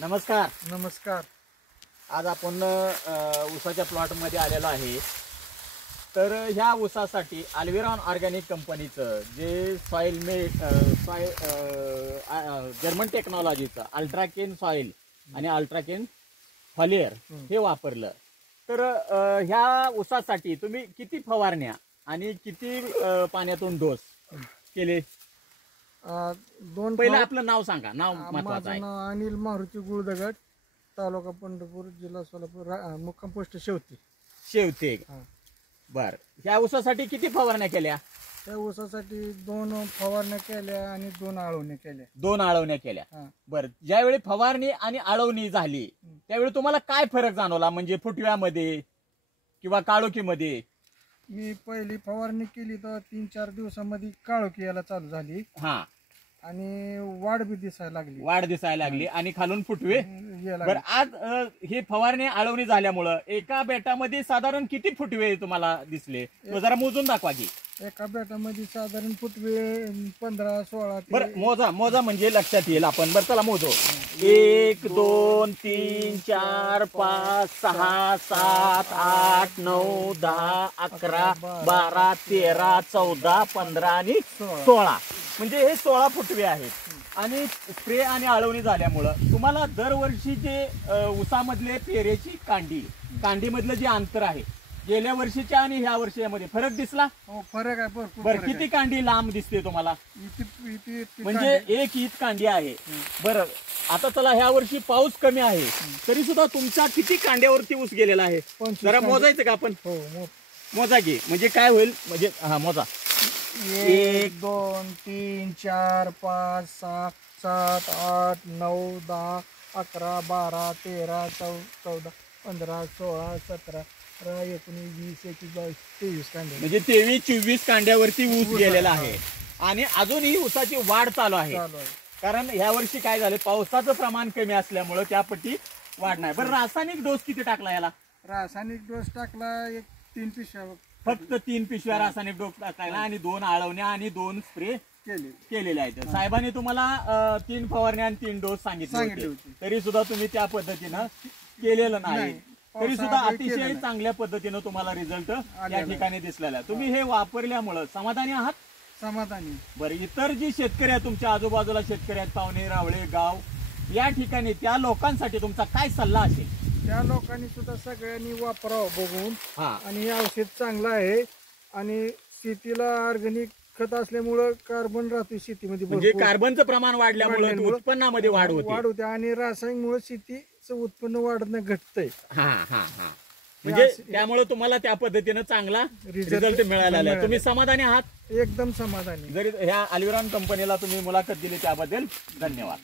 नमस्कार. नमस्कार. आज आपण ऊसाच्या प्लॉटमध्ये आलेलो आहे. तर ह्या ऊसासाठी अल्विरॉन ऑर्गॅनिक कंपनीचं जे जर्मन टेक्नॉलॉजीचं अल्ट्राकेन सॉइल आणि अल्ट्राकेन फॉलियर हे वापरलं. तर ह्या ऊसासाठी तुम्ही किती फवारण्या आणि किती पाण्यातून डोस केले? पहिलं आपलं नाव सांगा. नाव महत्वाचं आहे. नाव अनिल मारुती गुळदगड, तालुका पंढरपूर, जिल्हा सोलापूर, मुक्काम पोस्ट शेवते. बर, ह्या ऊसासाठी किती फवारण्या केल्या? त्या ऊसासाठी 2 फवारण्या केल्या आणि 2 आळवण्या केल्या. 2 आळवण्या केल्या. बर, ज्यावेळी फवारणी आणि आळवणी झाली त्यावेळी तुम्हाला काय फरक जाणवला? म्हणजे फुटव्यामध्ये किंवा काळोखीमध्ये? मी पहिली फवारणी केली तर 3-4 दिवसामध्ये काळोखी यायला चालू झाली. हा, आणि वाढ बी दिसायला लागली आणि खालून फुटवे. यायला बर, आज हे फवारणी आळवणी झाल्यामुळं एका बेटामध्ये साधारण किती फुटवे तुम्हाला दिसले? जरा मोजून दाखवा की. एका बेटामध्ये साधारण फुटवे 15-16. बर, मोजा म्हणजे लक्षात येईल. आपण बरं चला मोजो. 1 2 3 4 5 6 7 8 9 10 11 12 13 14 15 आणि 16. म्हणजे हे 16 फुटवे आहेत. आणि स्प्रे आणि आळवणी झाल्यामुळं तुम्हाला दरवर्षी जे ऊसामधले पेरेची कांडीमधलं जे अंतर आहे गेल्या वर्षीच्या आणि ह्या वर्षामध्ये फरक दिसला? हो, फरक आहे. बरं, किती कांडी लांब दिसते तुम्हाला? म्हणजे एक ईत कांडी आहे. बरं, आता चला ह्या वर्षी पाऊस कमी आहे तरी सुद्धा तुमच्या किती कांड्यावरती ऊस गेलेला आहे? जरा मोजायचं का आपण? हो, मोजा की. म्हणजे काय होईल? म्हणजे हा मोजा. 1 2 3 4 5 6 7 8 9 10 11 12 13 14 15 16 17 19 20 21 22 कांडे. म्हणजे 23-24 कांड्यावरती ऊस गेलेला आहे. आणि अजूनही ऊसाची वाढ चालू आहे. कारण ह्या वर्षी काय झालं, पावसाचं प्रमाण कमी असल्यामुळं त्यापट्टी वाढ नाही. बरं, रासायनिक डोस किती टाकला याला? रासायनिक डोस टाकला 3 पिशव्या. फक्त 3 पिशव्या रासायनिक डोस टाकला आणि 2 आळवण्या आणि 2 स्प्रे केलेले आहेत. साहेबांनी तुम्हाला 3 फवारण्या आणि 3 डोस सांगितले होते, तरी सुद्धा तुम्ही त्या पद्धतीनं केलेलं नाही. तरी सुद्धा अतिशय चांगल्या पद्धतीनं तुम्हाला रिझल्ट या ठिकाणी दिसलेला आहे. तुम्ही हे वापरल्यामुळं समाधानी आहात? समाधानी. बरं, इतर जी शेतकरी आहेत तुमच्या आजूबाजूला शेतकरी आहेत, पावणे रावळे गाव या ठिकाणी, त्या लोकांसाठी तुमचा काय सल्ला असेल? त्या लोकांनी सुद्धा सगळ्यांनी वापरावं बघून. आणि हे औषध चांगलं आहे आणि शेतीला ऑर्गॅनिक खत असल्यामुळं कार्बन राहते शेतीमध्ये. म्हणजे कार्बनचं प्रमाण वाढल्यामुळे उत्पन्नामध्ये वाढ होते आणि रासायनिकमुळे शेतीचं उत्पन्न वाढत नाही, घटतंय. म्हणजे त्यामुळे तुम्हाला त्या पद्धतीनं चांगला रिझल्ट मिळालेला आहे. तुम्ही समाधानी आहात? एकदम समाधानी. जरी ह्या अल्विरॉन कंपनीला तुम्ही मुलाखत दिली त्याबद्दल धन्यवाद.